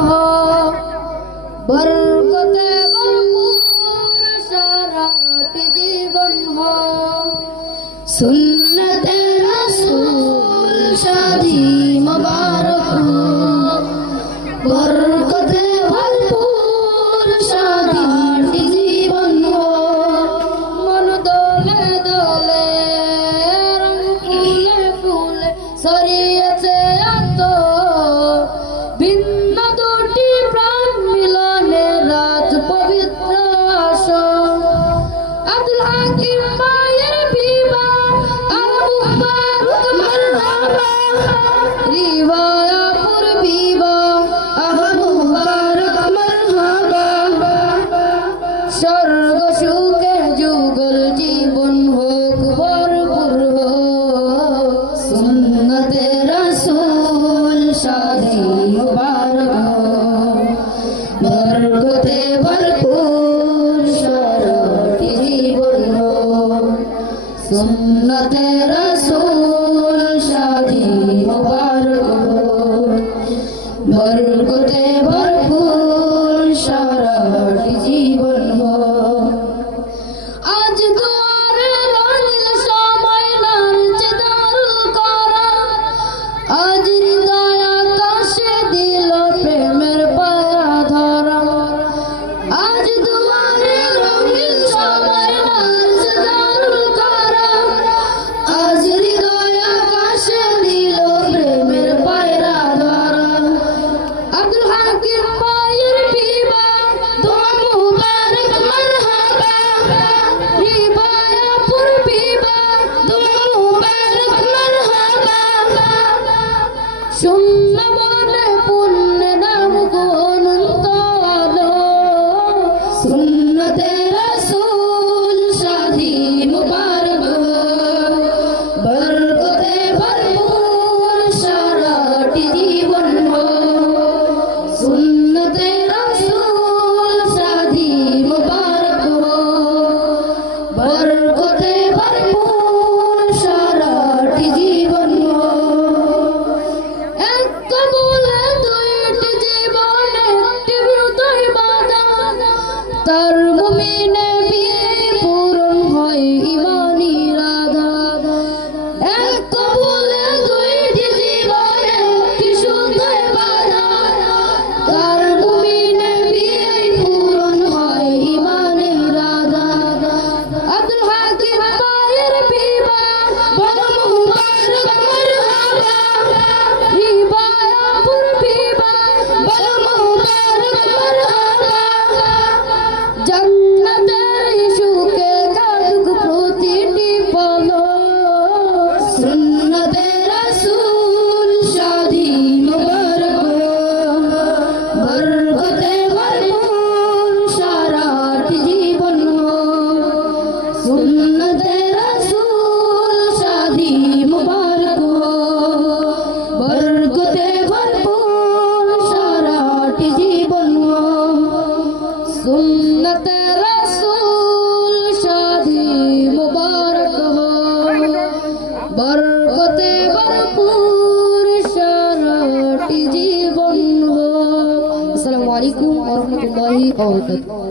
हो, बरकते भरपूर साराटी जीवन हो। सुन्नते रसूल शादी मुबारक हो, बरकते भरपूर शादी जीवन हो। मन दोले दोले रंग फूले फूले सरिয়েছে এত, ভিন্ন দুটি প্রাণ মিলনে রাত পবিত্র আসর। আব্দুল হাকিম মায়ের বিবাহ আর মুবারক মারহাবা, রিবায়াপুর বিবাহ আর মুবারক মারহাবা। স্বর্গ সুখে যুগল জীবন হোক ভরপুর হোক, সুন্নতে রাসূল শাদি মুবারক হোক, বরকতে ভরপুর সারাটি জীবন হোক। সুন্নতে রাসূল শাদি মুবারক হোক, বরকতে ভরপুর সারাটি জীবন হোক। আজ দুয়ারে রইল সময় নারচে দারুল কোরআন, আজ হৃদয় আকাশে দিল প্রেমের পায়া ধরা। আজ দুয়ারে রইল সময় নারচে দারুল কোরআন, আজ হৃদয় আকাশে দিল প্রেমের পায়া ধরা। আব্দুল হাকিম মায়ের বিবাহ দোয়া মুবারক মারহাবা, রিবায়াপুর বিবাহ দোয়া মুবারক মারহাবা। শূন্য মনে পুণ্য নাম অনন্ত আলো, সুন্নতে রাসূল শাদি মুবারক হোক, বরকতে ভরপুর সারাটি জীবন হোক। সুন্নতে রাসূল শাদি মুবারক হোক, বরকতে ভরপুর সারাটি জীবন হোক। এক কবুলে দুইটি জীবন একটি হৃদয় বাঁধা, তার মুমিনে বিয়ে পূরণ হয় ইমানি রাধা। এক কবুলে দুইটি জীবন একটি হৃদয় বাঁধা, তার মুমিনে বিয়ে পূরণ হয় ইমানি রাধা। আব্দুল হাকিম মায়ের বিবাহ বড় মুবারক মারহাবা, রিবায়াপুর বিবাহ বড় মুবারক মারহাবা। জান্নাতের সুখে কাটুক প্রতিটি পলক, সুন্নতে রাসূল শাদি মুবারক হোক, বরকতে ভরপুর সারাটি জীবন হোক। সুন্নতে রাসূল শাদি মুবারক হোক, বরকতে ভরপুর সারাটি জীবন হোক। সুন্নতে রাসূল শাদি মুবারক হোক, বরকতে ভরপুর সারাটি জীবন হোক। আসসালামু আলাইকুম ওয়া রাহমাতুল্লাহি ওয়া বারাকাতুহু।